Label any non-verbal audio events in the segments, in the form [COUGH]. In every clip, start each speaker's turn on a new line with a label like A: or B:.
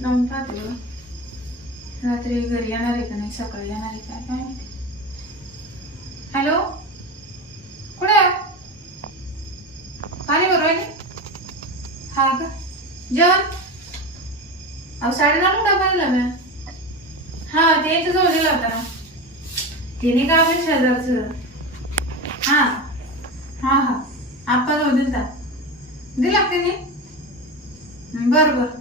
A: लावून पाहते बघा. रात्री घरी येणार आहे का नाही? सकाळी येणार आहे काय काय माहिती? हॅलो? कुठे आहे? पाणी बरोबर हा का? जेवण? अहो साडे नऊ डबा दिला मी हा ते याच्या जवळ दिला होता ना. तिने का आपल्या शेजारच? हा. हा हा. आप्पा जवळ दिलता. दिला तिने? बरं बरं.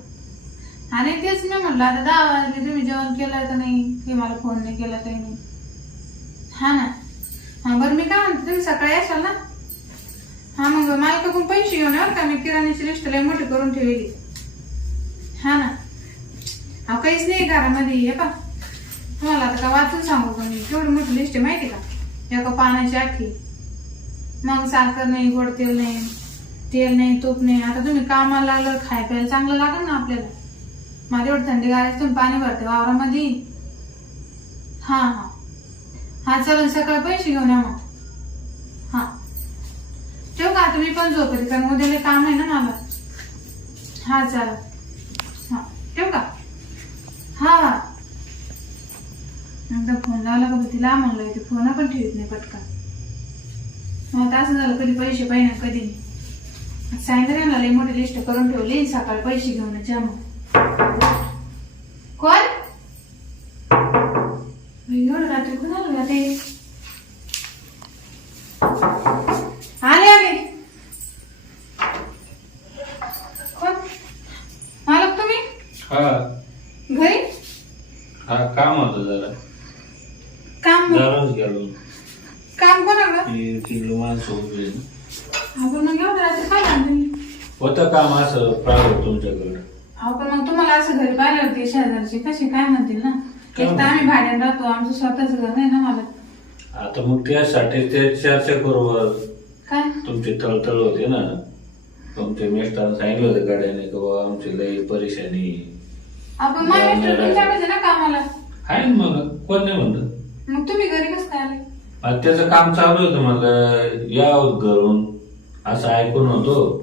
A: तेच म्हटलं आता दहा वाजले तुम्ही जेवण केलं का नाही? की मला फोन नाही केला काही नाही. हा ना. हा बरं मी काय म्हणते तुम्ही सकाळी असाल ना? हा मग मालकाकडून पैसे घेऊन यावर का? मी किराण्याची लिस्ट लय मोठी करून ठेवली. हा ना. हा काहीच नाही घरामध्ये ये का तुम्हाला आता का वाचून सांगू का मी? केवढी मोठी लिस्ट आहे माहिती का? एका पाण्याची आखी. मग साखर नाही गोड तेल नाही तेल नाही तूप नाही. आता तुम्ही कामाला लागलं खाय प्यायला चांगलं लागेल ना आपल्याला. माझी एवढं थंडी गाड्यात पाणी भरते वावरामध्ये हा हा. हा चला सकाळी पैसे घेऊन या मग. हा. ठेवू का? आता मी पण झोपते कारण उद्याला काम आहे ना मला. हा चला. हा. ठेवू का? हा हा. एकदा फोन लावला का तिला म्हणलं ते फोन पण ठेवत नाही पटकन. मग आता असं झालं कधी पैसे पाहिजे कधी नाही. सायंकाळी लई मोठी लिस्ट करून ठेवली सकाळी पैसे घेऊन जा मग.
B: तिकडे माणसं उभी.
A: आपण मग एवढं रात्री काय लागली
B: होतं काम असं प्रायव्हेट तुमच्याकडं.
A: आपण मग तुम्हाला असं घरी पाहिलं होते शेजारचे कसे काय म्हणतील ना?
B: काय
A: एक तर आम्ही भाड्यानं राहतो आमचं स्वतःच घर नाही ना मला
B: आता मग त्यासाठी ते चर्चा करू. बरं.
A: काय?
B: तुमची तळतळ होते ना. तुमच्या मिस्टरांनी सांगितलं होतं गाड्याने की बाबा आमची लई परेशानी
A: आपण मिस्टर तुमच्याकडे ना कामाला?
B: आहे ना मग कोण नाही म्हणत.
A: मग तुम्ही घरी कसं काय आले?
B: आता त्याचं काम चालू होतं मला यावं घरून असं ऐकून होतो.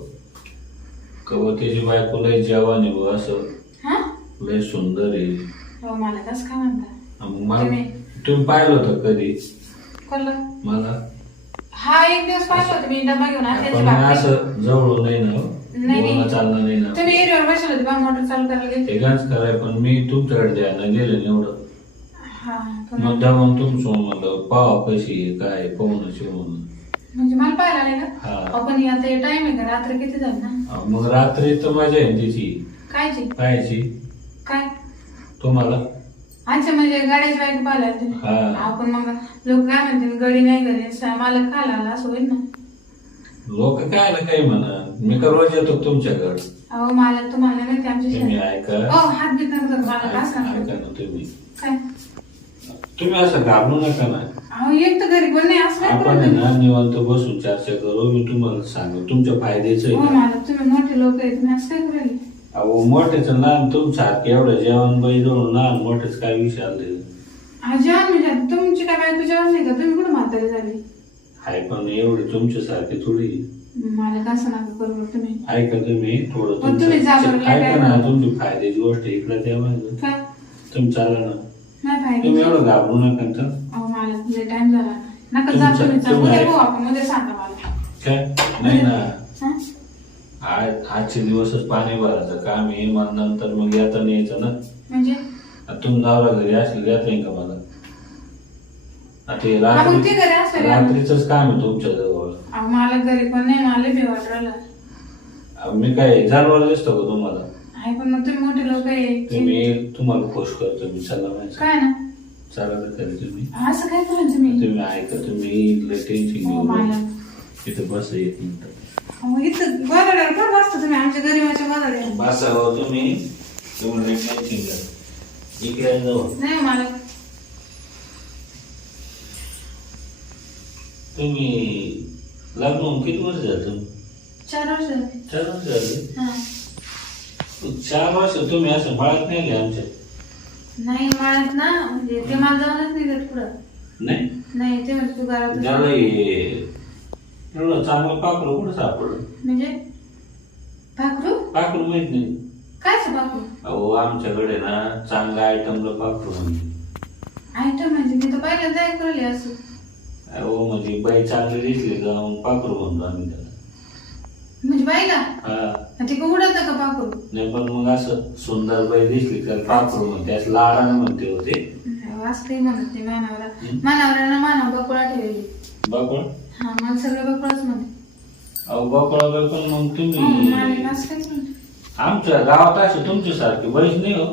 B: का बुवा त्याची बायको लय जवान आहे बुवा असं.
A: हा?
B: लय सुंदर आहे.
A: हो मला कसं काय म्हणता?
B: मग मला
A: तुम्ही?
B: पाहिलं होतं कधी?
A: कोणलं?
B: मला?
A: हा एक दिवस पाहिलं होतं मी डबा घेऊन आले त्याची
B: पण
A: भाकरी.
B: असं जवळ नाही ना हो.
A: नाही, नाही.
B: बोलणं चालणं नाही ना.
A: तुम्ही एरियावर बसले होते बा मोटर चालू करायला गेले.
B: ते गाच कराय पण मी तुमच्याकडे द्यायला गेले ना एवढं.
A: हा
B: मग तुमचं म्हणलं पावा कशी काय येऊ म्हणलं
A: म्हणजे मला नाही का आपण आता टाइम आहे का? रात्र किती झाली ना?
B: अहो, मग रात्री तर मजा आहे त्याची.
A: कायची?
B: कायची?
A: काय?
B: तुम्हाला?
A: अच्छा म्हणजे गाड्याची बाईक
B: हा.
A: आपण मग लोक काय म्हणतील? गडी नाही घरी. सा- मालक काय आला असं होईल ना?
B: लोक काय आलं काही म्हणा. मी का रोज येतो तुमच्याकडे?
A: अहो मालक तुम्हाला नाही माहिती आमच्या.
B: ऐका.
A: हो हात बीत नका करू मालक
B: ऐका
A: असं
B: ऐका
A: नका.
B: ना तुम्ही.
A: काय?
B: तुम्ही असं घाबरू नका ना.
A: अहो एक तर घरी नाही असं काय
B: आपण आहे? ना निवांत बसून चर्चा करू मी तुम्हाला सांगू तुमच्या फायद्याच
A: हो
B: आहे
A: तुम्ही मोठे लोक आहेत तुम्ही असं काय करू राहिले?
B: अहो मोठेच लहान तुमच्यासारखे एवढं जेवण बाई जवळ लहान मोठेच काय
A: अहो, जेवण म्हणजे आता तुमची काय बायको जेवण नाही का? तुम्ही कुठं म्हातारी झाली?
B: हाय पण एवढी तुमच्यासारखी थोडी.
A: नका करू बरं तुम्ही?
B: ऐका तुम्ही? थोडं
A: पण तुम्ही
B: तुमचं- ऐका ना. तुमची फायद्याची गोष्ट इकडे द्या माझं
A: काय
B: तुम्ही चाला ना. तुम्ही एवढं घाबरू नका ना.
A: अहो मालक लय टाइम झाला. नका जा
B: तुमचं-
A: तुम्ही. चल
B: तुम्ही
A: उद्या
B: ऐक-
A: बघू आपण उद्या सांगा मला.
B: काय? नाही ना.
A: हा?
B: आज आजचे दिवसच पाणी भरायचं. काम आहे मग नंतर मग येता नाही यायचं ना.
A: म्हणजे?
B: आता तुम्ही नवरा घरी असेल येता येईल का मला? आता हे
A: हा, ते
B: रात्री
A: घरी असलं?
B: रात्रीच काम आहे तुमच्या जवळ.
A: अहो मला घरी पण नाही मला बी
B: अहो, मी काय जानवर दिसतो का तुम्हाला?
A: आहे पण मग तुम्ही मोठे लोक आहे.
B: तुम्ही तुम्हाला खुश करतो मी चला माझ्या
A: काय ना?
B: चला तर तुम्ही.
A: असं काय करू तुम्ही
B: तुम्ही ऐका तुम्ही टेन्शन
A: हो
B: घेऊ
A: मालक
B: तिथे बस मिनिट.
A: अहो इथं गोदाड्यावर बसतं तुम्ही? आमच्या गरीबाच्या गोदाड्यावर
B: बसा हो तुम्ही. तुम्ही टेन्शन घ्या. इकडे जाऊ.
A: नाही मालक
B: तुम्ही लग्न होऊन किती वर्ष तुम्ही?
A: चार वर्ष झाली.
B: चार वर्ष झाले?
A: हा.
B: चार वर्ष तुम्ही असं बाळत नाही गेले आमच्या?
A: नाही माळत ना म्हणजे ते मला जाऊनच नाही देत पुढं.
B: नाही?
A: नाही ते म्हणजे तू घरात
B: त्याला हे- एवढं चांगलं पाखरू कुठं सापडलं?
A: म्हणजे? भाकरू
B: पाखरू माहीत नाही.
A: कायच पाकरू
B: अहो आमच्याकडे ना चांगला आयटमला पाखरू म्हणजे
A: आयटम म्हणजे मी तर पहिल्यांदा ऐकवली असं.
B: अहो म्हणजे बाई चांगली दिसली का? मग पाखरू म्हणतो आम्ही त्याला.
A: म्हणजे बाईला?
B: हा.
A: ते उडत का पाकरू
B: नाही पण मग असं सुंदर बाई दिसली तर पाखरू म्हणते. असं लाडाने म्हणते होते
A: असं काही म्हणत नाही मानावरा.
B: हं?
A: मानावरानं मानव बकुळा ठेवली.
B: बापळ
A: हा मला सगळं बकुळाच म्हणते.
B: अहो बाई पण मग
A: हो,
B: तुम्ही
A: म्हणते
B: आमच्या गावात असे तुमच्यासारखे बैस नाही हो.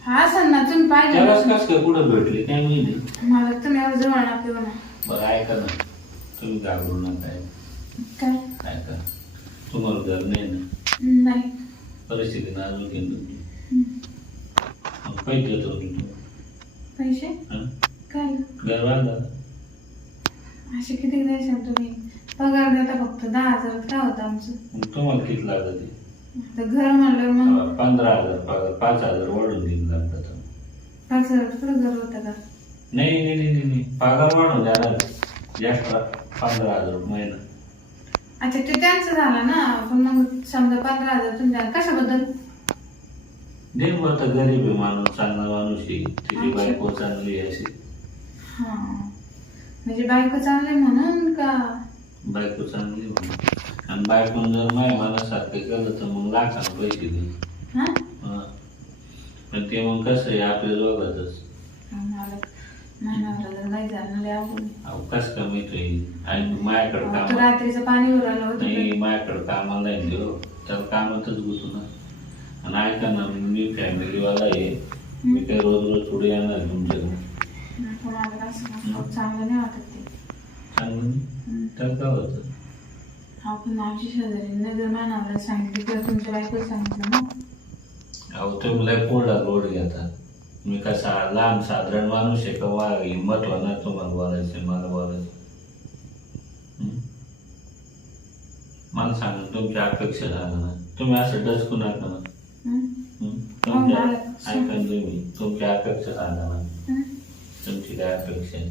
A: हा असं ना तुम्ही
B: त्यालाच
A: पाहिजे
B: कस काय कुठं भेटले काय माहिती?
A: मला तुम्ही एवढं जवळ ना.
B: बरं ऐका ना. तुम्ही घाबरू नका.
A: काय?
B: ऐका. तुम्हाला घर नाही ना.
A: नाही.
B: परिस्थिती नाजूक आहे तुमची. मग पैसे देतो मी तुम्हाला.
A: पैसे?
B: हं?
A: काय?
B: घर बांधा.
A: असे किती द्यायचे तुम्ही? पगार देता फक्त दहा हजार काय होतं आमचं?
B: मग तुम्हाला किती लागत आहे?
A: आता घर म्हणलं मग?
B: हा, पंधरा हजार पगार पाच हजार वाढून देईन लागतात
A: पाच हजार थोडं घर होतं का?
B: नाही नाही नाही नाही, नाही. पगार वाढून द्यायला जास्त पंधरा हजार महिना.
A: अच्छा ते त्यांचं झालं ना? पण मग समजा पंधरा हजार तुमच्या कशाबद्दल?
B: दे मग तर गरीब आहे माणूस चांगला माणूस आहे. तिची
A: अच्छा.
B: बायको चांगली आहे अशी.
A: हा. म्हणजे बायको चांगली म्हणून का?
B: बायको चांगली आहे म्हणून. आणि बायकोन जर माय मनासारखं केलं तर मग लाखानं पैसे दे
A: हा?
B: हा. पण ते मग कसं आहे आपल्या दोघातच
A: मला महिनाभर जर नाही लय अवघड आहे.
B: अहो कसं का मिळतोय आणि माझ्याकडे
A: अहो,
B: काम
A: तो रात्रीचं पाणी उरायला होतं
B: नाही माझ्याकडे कामाला नाही देऊ तर कामातच गुतू ना. आणि ऐका ना मी फॅमिलीवाला आहे. मी काही रोज रोज थोडी येणार तुमच्याकडे.
A: नको मला असं नको. चांगलं नाही वाटत ते.
B: चांगलं?
A: हम्म.
B: काय होतं?
A: आपण आमची शेजारी नगर मानावला सांगितलं किंवा तुमच्या बायको सांगितलं ना.
B: अहो तुम्ही लय पोळला रोड घेता. मी कसा लहान साधारण माणूस आहे का? वा हिंमत होणार तुम्हाला बोलायचं मला बोलायचं? मला सांगा तुमच्या अपेक्षा झाल्या ना. तुम्ही असं डचकू नका ना.
A: हं?
B: तुमच्या ऐका तुम्ही. तुमच्या अपेक्षा झाल्या ना? तुमची काय अपेक्षा आहे?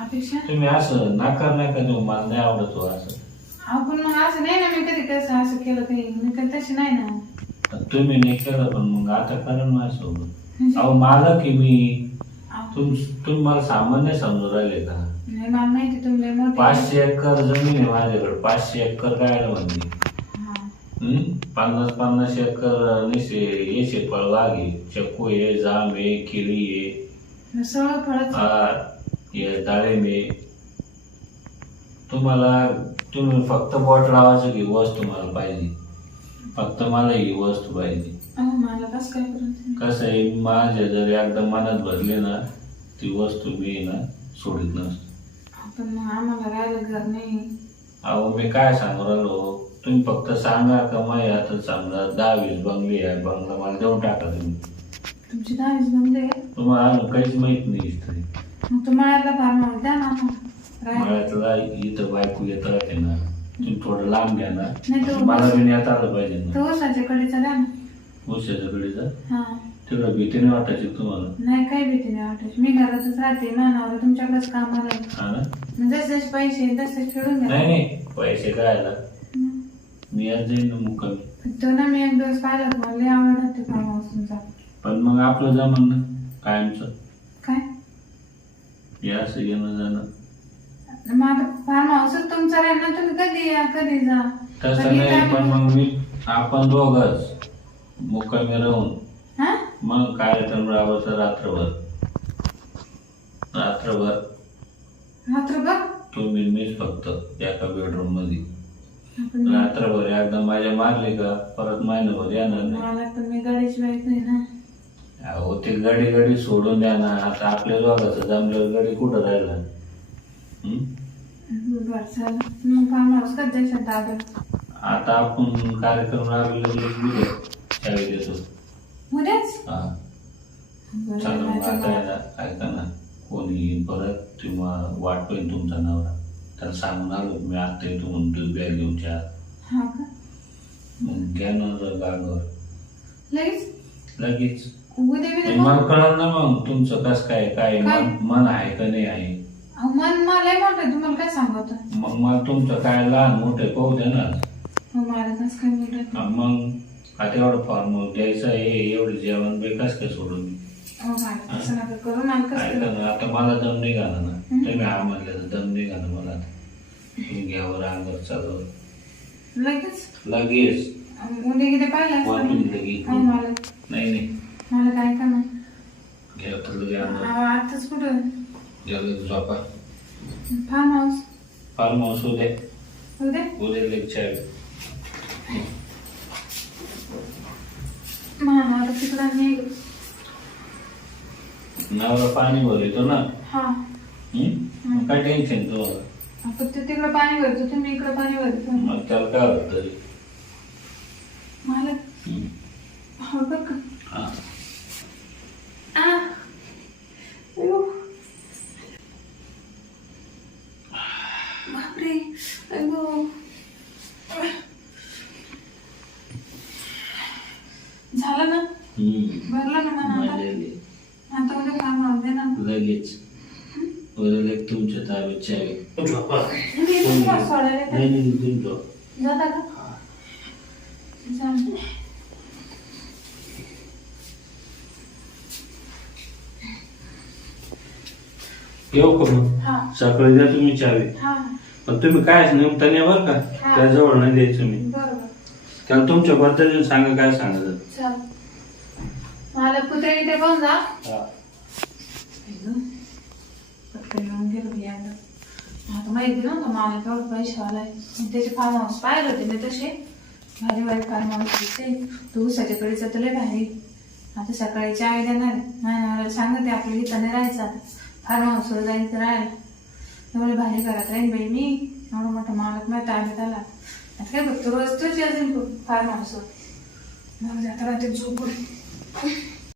A: अपेक्षा?
B: तुम्ही असं नाकार नका देऊ. मला नाही आवडत हो असं.
A: आपण मग असं नाही ना मी कधी कसं असं केलं काही मी कधी तशी नाही ना.
B: तुम्ही नाही केलं पण मग आता करा माझ्यासोबत
A: म्हणजे
B: अहो मला की मी.
A: अहो,
B: तुम तुम्ही मला सामान्य समजून राहिले का?
A: नाही मला माहिती तुम्ही लय मोठे
B: पाचशे एकर जमीन आहे माझ्याकडे. पाचशे एकर काय म्हणजे
A: हा.
B: पन्नास पन्नास एकर निसे याचे फळबाग आहे चक्कू आहे जाम आहे केळी आहे.
A: मग सगळं फळच?
B: आ, हे डाळिंब आहे. तुम्हाला तुम्ही फक्त बोट लावायचं की वस्तू मला पाहिजे. फक्त मला ही वस्तू पाहिजे.
A: मला कसं काय करून
B: कसं आहे माझ्या जर एकदा मनात भरले ना ती वस्तू मी ना सोडित नसतो.
A: पण मग आम्हाला राहायला घर नाही.
B: अहो मी काय सांगू राहिलो? तुम्ही फक्त सांगा का माझ्या आता समजा दहा वीस बंगली आहे बंगला मला देऊन टाका तुम्ही.
A: तुमची दहावीस बंद आहे
B: तुम्हाला अजून काहीच माहीत नाही हिस्ट्री
A: मग तुम्हाला फार माहिती द्या ना राहायला
B: मळ्यातला इथं बायको येत राहते ना. तुम्ही थोडं लांब घ्या ना.
A: नाही तो
B: मला बी नेता आलं पाहिजे ना.
A: तो उसाच्या कडीचा द्या ना.
B: उशाच्या कडीचा
A: हा.
B: तिकडं भीती नाही वाटायची तुम्हाला?
A: नाही काही भीती नाही वाटत मी घरातच राहते मानावर तुमच्याकडेच कामाला.
B: हा ना?
A: जसे पैसे तसे फेडून घ्या.
B: नाही नाही. पैसे कायला
A: हं.
B: मी आज जाईन ना मुक्कामी.
A: तो ना मी एक दिवस पाहिला मला लय आवडत ते फार्म तुमचा
B: पण मग आपलं जमन ना कायमचं.
A: काय?
B: हे असं येणं जाणं.
A: मग आता फार्म हाऊसच तुमचा राहील ना तुम्ही कधी या कधी जा.
B: तसं नाही
A: काय?
B: पण मग मी आपण दोघच. मुक्कामी राहून
A: हा?
B: मग कार्यक्रम राहायचा रात्रभर. रात्रभर
A: रात्रभर?
B: तुम्ही मीच फक्त एका बेडरूममध्ये
A: आपण
B: रात्रभर एकदा माझ्या मारले का परत महिनाभर येणार नाही.
A: मला पण मी गाडीची बाईक नाही ना.
B: अहो ते गडी गडी सोडून द्या ना. आता आपल्या दोघाचं जमल्यावर गडी कुठं राहिला? हं?
A: बरं चालेल. मग
B: आता आपण कार्यक्रम राबवले त्यावेळी देतो
A: उद्याच
B: हा चला मग आता याला ऐका ना कोणी येईल परत किंवा वाट पाहिजे तुमचा नवरा? त्याला सांगून आलो मी आता येतो म्हणून तू बॅग घेऊन चहा
A: हा का?
B: मग घ्या गाडीवर.
A: लगेच?
B: लगेच.
A: उद्या
B: मग
A: बिद्या
B: मला कळलं ना मग तुमचं कसं काय काय
A: काय?
B: मन मन आहे का नाही आहे?
A: अहो, मन मला आहे, तुम्हाला काय सांगत?
B: मग मला तुमचं काय लहान मोठं पाहू द्या ना.
A: हो मला कसं काय?
B: हा, मग आता एवढं फॉर्म द्यायचं आहे एवढं जेवण बेकास काय सोडून मी
A: मला तसं नका करू मला कसं
B: ऐका ना आता मला दम निघाला ना.
A: हम्म.
B: तुम्ही हा म्हणले तर दम निघाला मला आता. तुम्ही घ्यावर अंगावर चालवर
A: लगेच?
B: लगेच.
A: अं, उद्या किती पाहिलं असतं?
B: वाटून
A: ना?
B: लगेच
A: अहो, मला.
B: नाही नाही.
A: मला काय का ना
B: घ्या तर लगे अंगावर
A: अहो, आताच कुठं?
B: जलद झोपा.
A: Form house.
B: फार्म हाऊस उद्या.
A: उद्या?
B: उद्या लेक्चर.
A: मला तिकडं नाही
B: नवरा पाणी भरतो ना.
A: हा.
B: हम्म? मग काय टेन्शन तुम्हाला?
A: आपण ते तिकडं पाणी भरतो तुम्ही इकडं पाणी भरतो.
B: मग त्याला काय होत तरी
A: मला
B: हम्म.
A: हो बघ का
B: हा.
A: आ. अयो. बापरे अयो झालं ना
B: हम्म.
A: भरलं ना मला
B: मग
A: आता
B: लगेच
A: आता उद्या काम राहू दे ना?
B: लगेच. उद्या लेक तुमच्या ताब्यात चावी. झोपा
A: मी तुम्हाला सोडायला येते.
B: नाही नाही तुम्ही झोप
A: जाता का? जा.
B: येऊ का मग?
A: हा.
B: सकाळी द्या तुम्ही चावी.
A: हा.
B: पण तुम्ही काय नेमता नाही बरं का?
A: हा.
B: त्याजवळ नाही द्यायचं मी.
A: बरोबर.
B: त्याला तुमच्या पद्धतीने सांगा काय सांगायचं?
A: चल मला कुत्रे इथे पण जा
B: हा.
A: आता माहिती नव्हतं मला तेवढं पैसे आलाय त्याचे फार्म हाऊस पाहिले होते मी तसे भारी भारी फार्म हाऊस होते तू उसाच्या कडेचं तर लय भारी आता सकाळी चाय देणार. नाही सांगते आपल्या इथं नाही राहायचं आता फार्म हाऊसवर जायचं राहायला एवढे भारी घरात राहीन बाई मी एवढं मोठं मालक नाही ताब्यात आला आता काय बघतो रोज तोच अजून फार्म हाऊसवर मग जाता राहते झोपून Thank [LAUGHS] you.